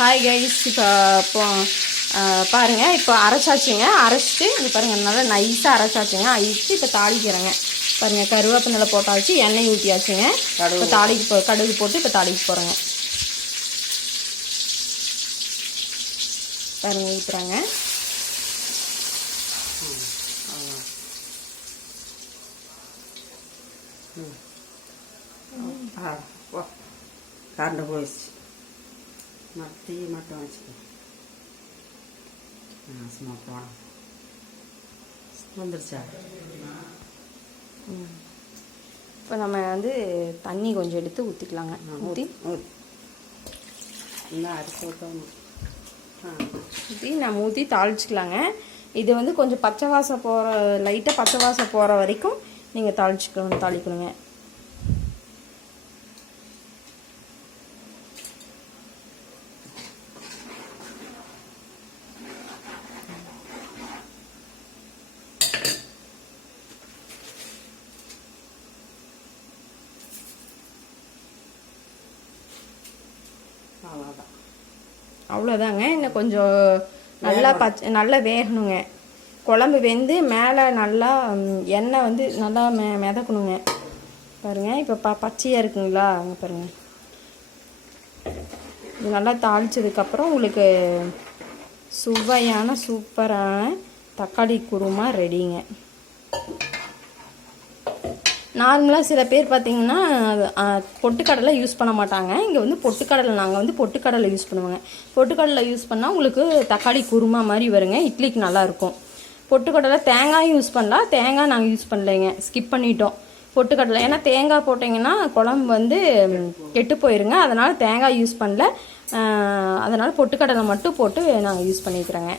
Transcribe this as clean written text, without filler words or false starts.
Hi guys. இப்போ பாருங்கள், இப்போ அரைச்சாச்சுங்க. அரைச்சிட்டு இது பாருங்கள், நல்லா நைஸாக அரைச்சாச்சுங்க. அரைச்சி இப்போ தாளிக்கிறேங்க. பாருங்கள், கருவேப்பிலை போட்டாச்சு, எண்ணெய் ஊற்றியாச்சுங்க. இப்போ கடுகு போட்டு இப்போ தாளிக்க போகிறேங்க. பாருங்கள், ஊற்றுறாங்க. கரண்டு போயிடுச்சு. தீ மட்டும் வச்சுக்கோ. சும்மா போனோம் வந்துருச்சா. இப்போ நம்ம தண்ணி கொஞ்சம் எடுத்து ஊற்றிக்கலாங்க. ஊற்றி நம்ம ஊற்றி தாளிச்சிக்கலாங்க. இது கொஞ்சம் பச்சை வாசம் போகிற, லைட்டாக பச்சை வாசம் போகிற வரைக்கும் நீங்கள் தாளிக்கணுங்க. அவ்வளோதாங்க. இன்னும் கொஞ்சம் நல்லா வேகணுங்க. குழம்பு வெந்து மேலே நல்லா எண்ணெய் நல்லா மிதக்கணுங்க. பாருங்கள், இப்போ பச்சையாக இருக்குங்களா, அங்கே பாருங்கள். இது நல்லா தாளித்ததுக்கப்புறம் உங்களுக்கு சுவையான சூப்பரான தக்காளி குருமா ரெடிங்க. நார்மலாக சில பேர் பார்த்திங்கன்னா பொட்டுக்கடலை யூஸ் பண்ண மாட்டாங்க. இங்கே பொட்டுக்கடலை, நாங்கள் பொட்டுக்கடலை யூஸ் பண்ணுவோங்க. பொட்டுக்கடலை யூஸ் பண்ணால் உங்களுக்கு தக்காளி குருமா மாதிரி வருங்க. இட்லிக்கு நல்லாயிருக்கும். பொட்டுக்கடலை தேங்காயும் யூஸ் பண்ணலாம். தேங்காய் நாங்கள் யூஸ் பண்ணலைங்க, ஸ்கிப் பண்ணிட்டோம். பொட்டுக்கடலை ஏன்னா தேங்காய் போட்டிங்கன்னா குழம்பு கெட்டு போயிருங்க. அதனால் தேங்காய் யூஸ் பண்ணல. அதனால் பொட்டுக்கடலை மட்டும் போட்டு நாங்கள் யூஸ் பண்ணிக்கிறோங்க.